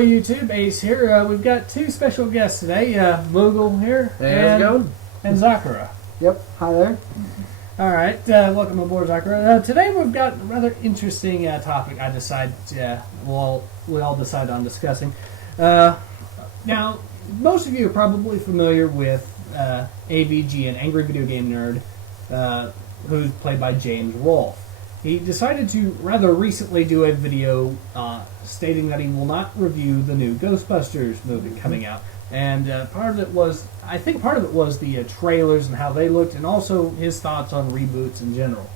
Hello YouTube, Ace here. We've got two special guests today, Moogle here and Zakura. Yep, hi there. Alright, welcome aboard Zakura. Today we've got a rather interesting topic we all decided on discussing. Now, most of you are probably familiar with AVGN, Angry Video Game Nerd, who's played by James Rolfe. He decided to rather recently do a video stating that he will not review the new Ghostbusters movie coming out. And part of it was the trailers and how they looked, and also his thoughts on reboots in general.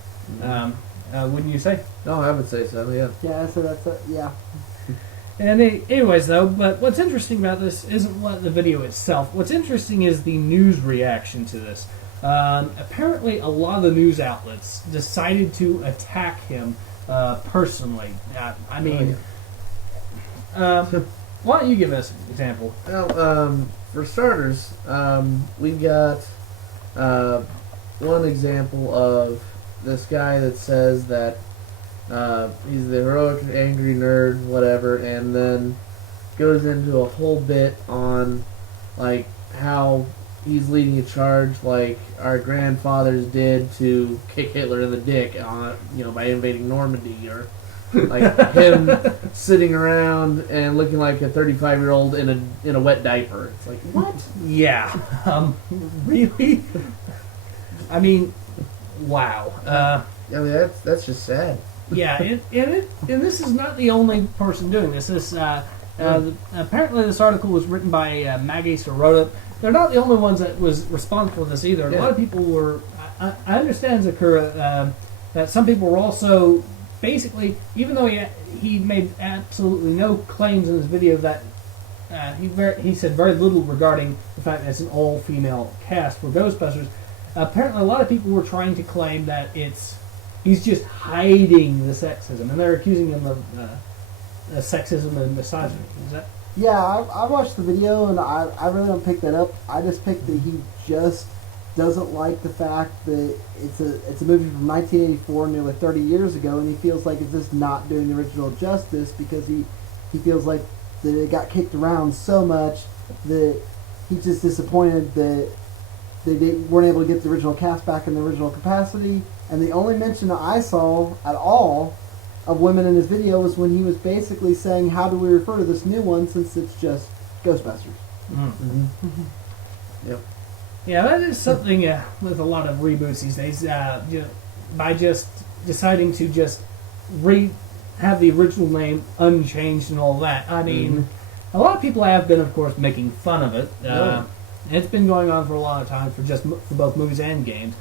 Wouldn't you say? No, I would say so, yeah. Yeah, so that's it, yeah. And anyways, though, but what's interesting about this isn't what the video itself. What's interesting is the news reaction to this. Apparently, a lot of the news outlets decided to attack him personally. Why don't you give us an example? Well, for starters, we got one example of this guy that says that he's the heroic angry nerd, whatever, and then goes into a whole bit on like how he's leading a charge like our grandfathers did to kick Hitler in the dick by invading Normandy, or like him sitting around and looking like a 35-year-old in a wet diaper. It's like, what? Yeah. Really? I mean, wow. I mean, that's just sad. Yeah, and this is not the only person doing this. Apparently this article was written by Maggie Sorota. They're not the only ones that was responsible for this either. Yeah. A lot of people were... I understand, Zakura, that some people were also... Basically, even though he made absolutely no claims in his video, that he said very little regarding the fact that it's an all-female cast for Ghostbusters. Apparently, a lot of people were trying to claim that he's just hiding the sexism, and they're accusing him of sexism and misogyny. Is that? Yeah, I watched the video, and I really don't pick that up. I just picked that he just doesn't like the fact that it's a movie from 1984, nearly 30 years ago, and he feels like it's just not doing the original justice because he feels like that it got kicked around so much that he's just disappointed that they weren't able to get the original cast back in the original capacity. And the only mention that I saw at all of women in his video was when he was basically saying, how do we refer to this new one since it's just Ghostbusters? Mm-hmm. Yep. Yeah, that is something with a lot of reboots these days. By just deciding to just have the original name unchanged and all that. I mean, a lot of people have been, of course, making fun of it. It's been going on for a long time for both movies and games.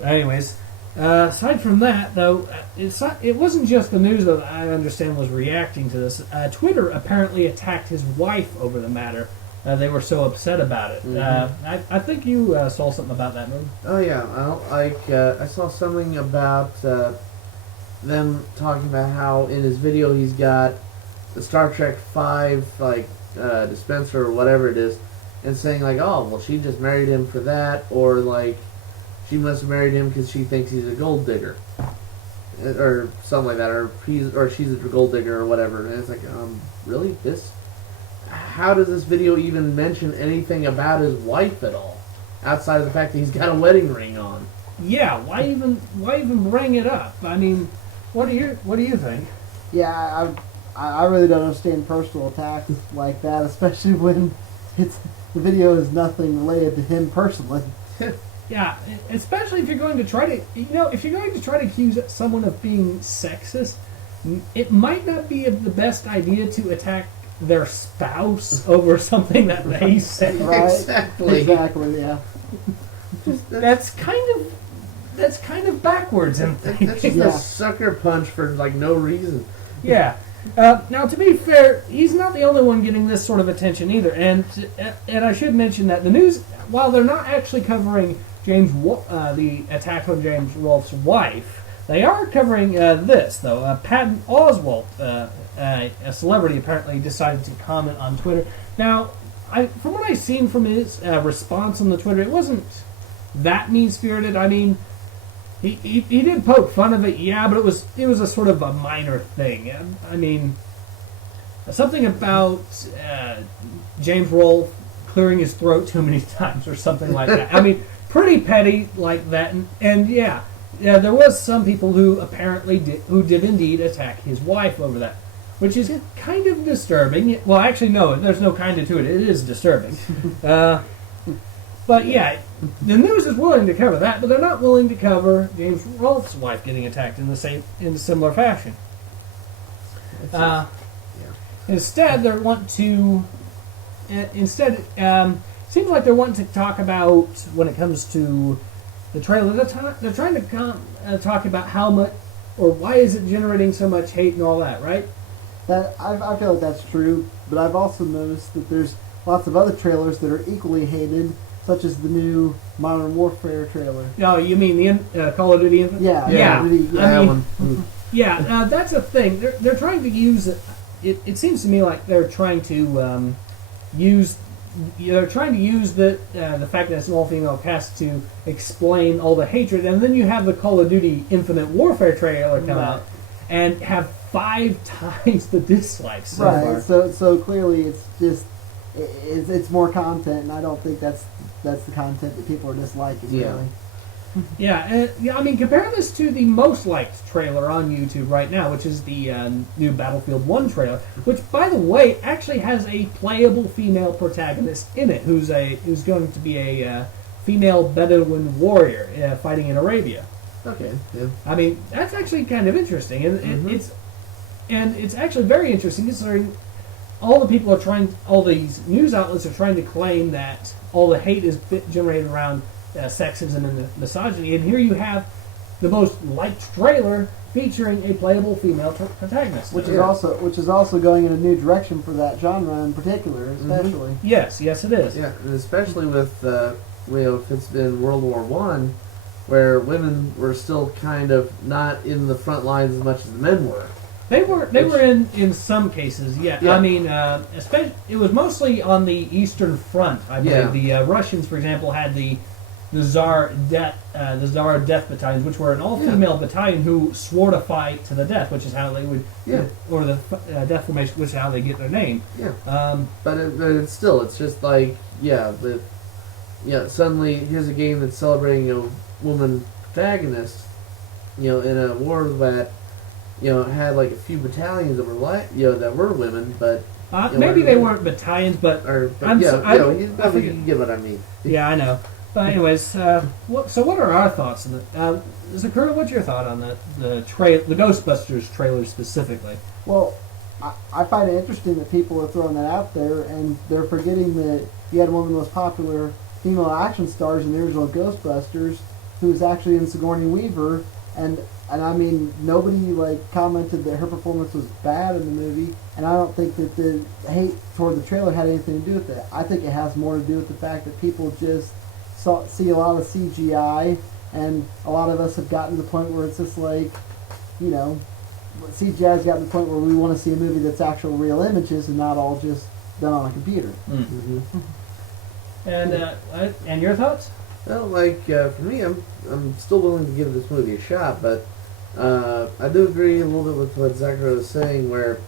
Anyways, aside from that, though, it wasn't just the news that I understand was reacting to this. Twitter apparently attacked his wife over the matter. They were so upset about it. I think you saw something about that movie. Oh yeah, I saw something about them talking about how in his video he's got the Star Trek 5 dispenser or whatever it is, and saying like, oh well, she just married him for that, or like she must have married him because she thinks he's a gold digger, or something like that, or she's a gold digger or whatever. And it's like, really, this. How does this video even mention anything about his wife at all, outside of the fact that he's got a wedding ring on? Yeah, why even bring it up? I mean, what do you think? Yeah, I really don't understand personal attacks like that, especially when the video is nothing related to him personally. Yeah, especially if you're going to try to accuse someone of being sexist, it might not be the best idea to attack their spouse over something that they say. Right? Exactly, yeah. That's kind of backwards in thinking. That's just a sucker punch for like no reason. Yeah. Now, to be fair, he's not the only one getting this sort of attention either. And I should mention that the news, while they're not actually covering the attack on James Rolfe's wife, they are covering this, though. Patton Oswalt, a celebrity, apparently decided to comment on Twitter. Now, from what I've seen from his response on the Twitter, it wasn't that mean-spirited. I mean, he did poke fun of it, yeah, but it was a sort of a minor thing. I mean, something about James Roll clearing his throat too many times or something like that. I mean, pretty petty like that. And yeah, there was some people who apparently did indeed attack his wife over that, which is kind of disturbing. Well, actually, no, there's no kind of to it. It is disturbing. But yeah, the news is willing to cover that, but they're not willing to cover James Rolfe's wife getting attacked in a similar fashion. Instead, they want to. Seems like they're wanting to talk about when it comes to the trailer. They're trying to talk about how much or why is it generating so much hate and all that, right? That I feel like that's true, but I've also noticed that there's lots of other trailers that are equally hated, such as the new Modern Warfare trailer. Oh, you mean the Call of Duty Infinite? Yeah. I mean, yeah, that's a thing. They're trying to use it. It seems to me like they're trying to use the fact that it's an all-female cast to explain all the hatred, and then you have the Call of Duty Infinite Warfare trailer come out and have 5 times the dislikes. Right. So clearly, it's just it's more content, and I don't think that's the content that people are disliking. Yeah. Really. Yeah, I mean, compare this to the most liked trailer on YouTube right now, which is the new Battlefield 1 trailer, which, by the way, actually has a playable female protagonist in it, who's going to be a female Bedouin warrior fighting in Arabia. Okay. Yeah. I mean, that's actually kind of interesting, and it's actually very interesting considering all these news outlets are trying to claim that all the hate is generated around sexism and misogyny, and here you have the most liked trailer featuring a playable female protagonist, which is also going in a new direction for that genre in particular, especially. Yes, it is. Yeah, and especially with if it's been World War One, where women were still kind of not in the front lines as much as the men were. They were in some cases, yeah. I mean, especially it was mostly on the Eastern Front. I believe the Russians, for example, had the Tsar Death battalions, which were an all-female battalion who swore to fight to the death, which is how they would, or the death formation, which is how they get their name. Yeah. But it's still, it's just like, suddenly here's a game that's celebrating a woman protagonist, in a war that, had like a few battalions that were that were women, but maybe they weren't battalions, but you get what I mean. Yeah, I know. But anyways, so what are our thoughts on it? Zakura, what's your thought on the Ghostbusters trailer specifically? Well, I find it interesting that people are throwing that out there, and they're forgetting that you had one of the most popular female action stars in the original Ghostbusters, who was actually in Sigourney Weaver, and I mean, nobody commented that her performance was bad in the movie, and I don't think that the hate toward the trailer had anything to do with it. I think it has more to do with the fact that people just see a lot of CGI, and a lot of us have gotten to the point where it's just CGI's gotten to the point where we want to see a movie that's actual real images and not all just done on a computer. And your thoughts? Well, for me, I'm still willing to give this movie a shot, but I do agree a little bit with what Zakura was saying, where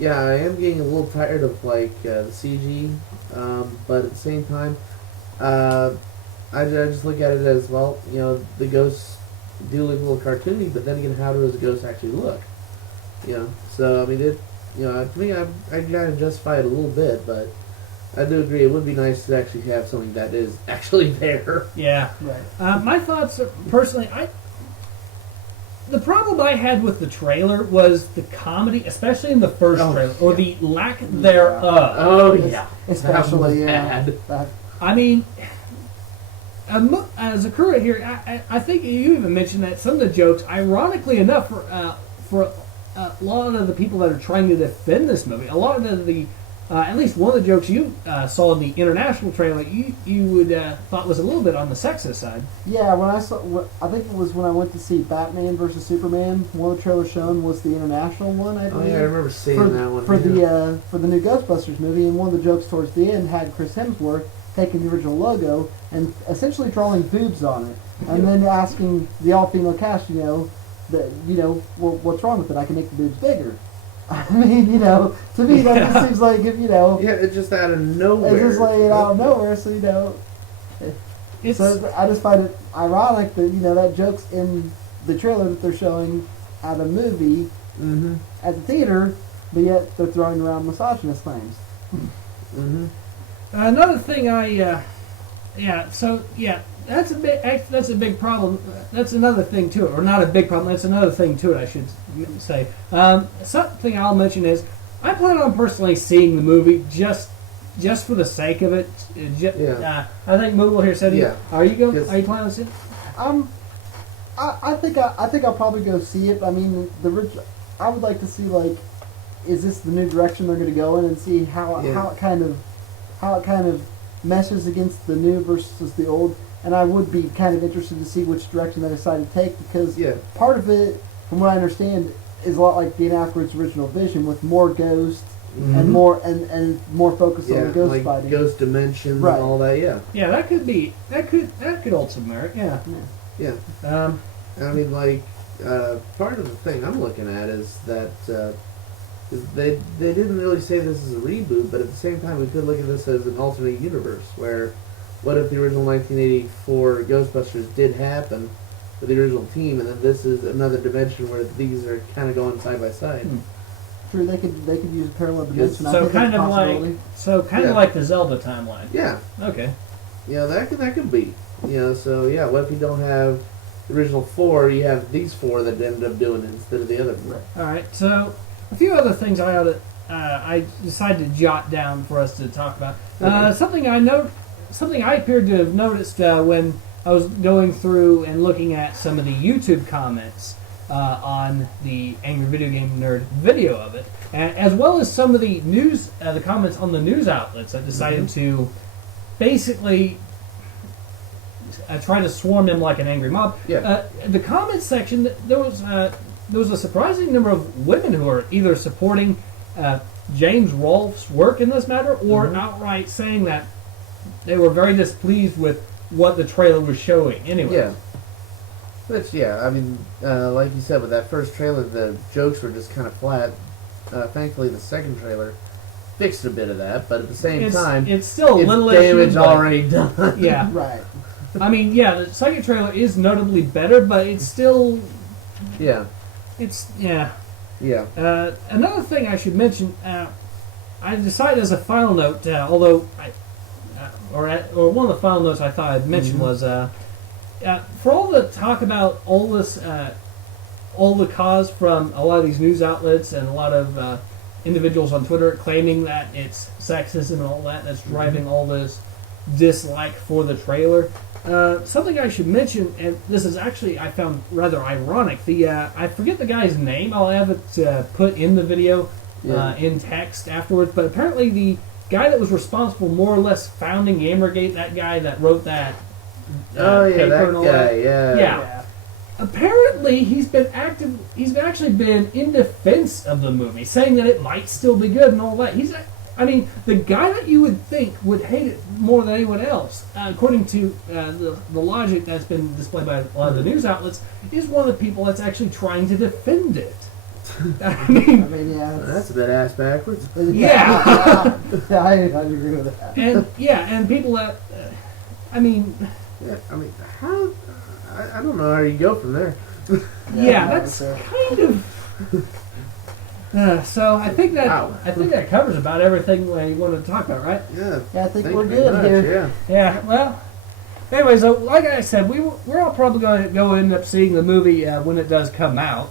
I am getting a little tired of the CG, but at the same time, I just look at it as, the ghosts do look a little cartoony, but then again, how does a ghost actually look? So, I mean, to me, I kind of justify it a little bit, but I do agree it would be nice to actually have something that is actually there. Yeah. Right. My thoughts are, personally, the problem I had with the trailer was the comedy, especially in the first trailer, or the lack thereof. Oh, yeah. Especially, bad. I mean, Zakura here, I think you even mentioned that some of the jokes, ironically enough, for a lot of the people that are trying to defend this movie, a lot of the at least one of the jokes you saw in the international trailer, you would thought was a little bit on the sexist side. Yeah, I think it was when I went to see Batman versus Superman. One of the trailers shown was the international one. I believe. Oh yeah, I remember seeing that one for the new Ghostbusters movie. And one of the jokes towards the end had Chris Hemsworth taking the original logo and essentially drawing boobs on it, and then asking the all-female cast, what's wrong with it? I can make the boobs bigger. I mean, to me that just seems like Yeah, it's just out of nowhere. it's just like out of nowhere. So so I just find it ironic that that joke's in the trailer that they're showing at a movie at the theater, but yet they're throwing around misogynist claims. Another thing that's a big problem. That's another thing to it, or not a big problem. That's another thing to it, I should say. Something I'll mention is I plan on personally seeing the movie just for the sake of it. I think Moogle here said, Are you planning on seeing it? I think I'll probably go see it. I mean, I would like to see is this the new direction they're going to go in, and see how it kind of meshes against the new versus the old. And I would be kind of interested to see which direction they decide to take, because part of it, from what I understand, is a lot like Dan Aykroyd's original Vision, with more ghosts and more focus on the ghost fighting, ghost dimensions, and all that. Yeah, that could hold some merit. Yeah. I mean, part of the thing I'm looking at is that they didn't really say this is a reboot, but at the same time, we could look at this as an alternate universe where. What if the original 1984 Ghostbusters did happen with the original team, and then this is another dimension where these are kind of going side by side? True, they could use a parallel dimension. So kind of like the Zelda timeline. Yeah. Okay. Yeah, that could be. So what if you don't have the original 4? You have these 4 that ended up doing it instead of the other 4. All right. So a few other things I decided to jot down for us to talk about. Something I appeared to have noticed when I was going through and looking at some of the YouTube comments on the Angry Video Game Nerd video of it, as well as some of the news, the comments on the news outlets that decided to basically try to swarm them like an angry mob. The comment section, there was a surprising number of women who are either supporting James Rolfe's work in this matter, or outright saying that they were very displeased with what the trailer was showing. Anyway. Yeah. Which, I mean, like you said, with that first trailer, the jokes were just kind of flat. Thankfully, the second trailer fixed a bit of that, but at the same time, it's still a little damage already done. Yeah. Right. I mean, the second trailer is notably better, but it's still... Yeah. Another thing I should mention, I decided as a final note, although one of the final notes I thought I'd mention was, for all the talk about all the cause from a lot of these news outlets and a lot of individuals on Twitter claiming that it's sexism and all that's driving all this dislike for the trailer. Something I should mention, and this is actually I found rather ironic. I forget the guy's name. I'll have it put in the video in text afterwards. But apparently the guy that was responsible, more or less, founding Gamergate, that guy that wrote that paper and all that. Yeah. Apparently he's actually been in defense of the movie, saying that it might still be good and all that. The guy that you would think would hate it more than anyone else, according to the logic that's been displayed by a lot of the news outlets, is one of the people that's actually trying to defend it. That's a bit ass backwards. I agree with that. And people that, how? I don't know how you go from there. That's kind of. So I think that covers about everything we wanted to talk about, right? Yeah, I think we're good here. Yeah. Well. Anyways, like I said, we're all probably going to go end up seeing the movie when it does come out.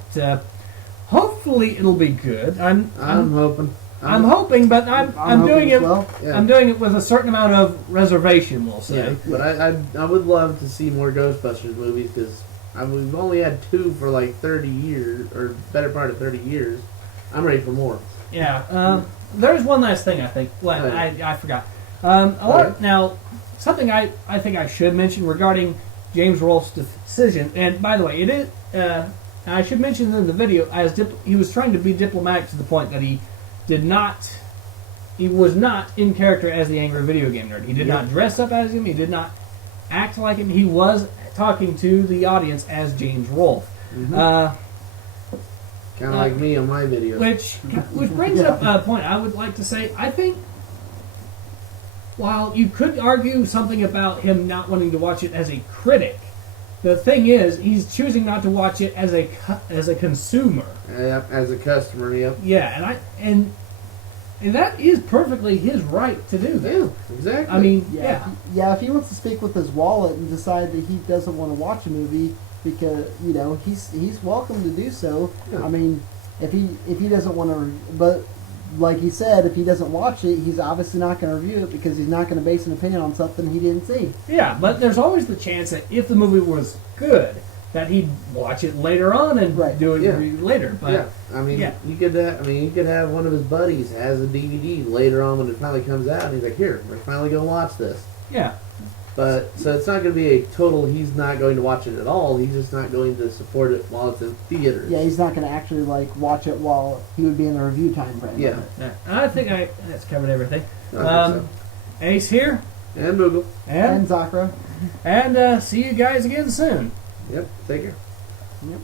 Hopefully, it'll be good. I'm hoping. I'm hoping, but I'm doing it. Well. Yeah. I'm doing it with a certain amount of reservation. We'll say. Yeah, but I would love to see more Ghostbusters movies, because we've only had 2 for like 30 years, or better part of 30 years. I'm ready for more. Yeah. There's one last thing I think. Well, I forgot. Now, something I think I should mention regarding James Rolfe's decision. And by the way, it is. I should mention in the video, he was trying to be diplomatic to the point that he was not in character as the angry video game nerd. He did not dress up as him. He did not act like him. He was talking to the audience as James Rolfe. Kind of like me on my videos. Which brings up a point I would like to say. I think while you could argue something about him not wanting to watch it as a critic, the thing is he's choosing not to watch it as a consumer. As a customer, yep. Yeah, and that is perfectly his right to do that. Yeah, exactly. I mean, yeah. If he wants to speak with his wallet and decide that he doesn't want to watch a movie, because he's welcome to do so. Yeah. I mean, if he doesn't want to, but like he said, if he doesn't watch it, he's obviously not going to review it because he's not going to base an opinion on something he didn't see. Yeah, but there's always the chance that if the movie was good, that he'd watch it later on and do a review later. But yeah, I mean, you could have one of his buddies has a DVD later on when it finally comes out, and he's like, "Here, we're finally going to watch this." Yeah. But so it's not going to be a total. He's not going to watch it at all. He's just not going to support it while it's in theaters. Yeah, he's not going to actually watch it while he would be in the review time frame. Yeah. I think that's covered everything. I think Ace here. And Moogle. And Zakura. And see you guys again soon. Yep. Take care. Yep.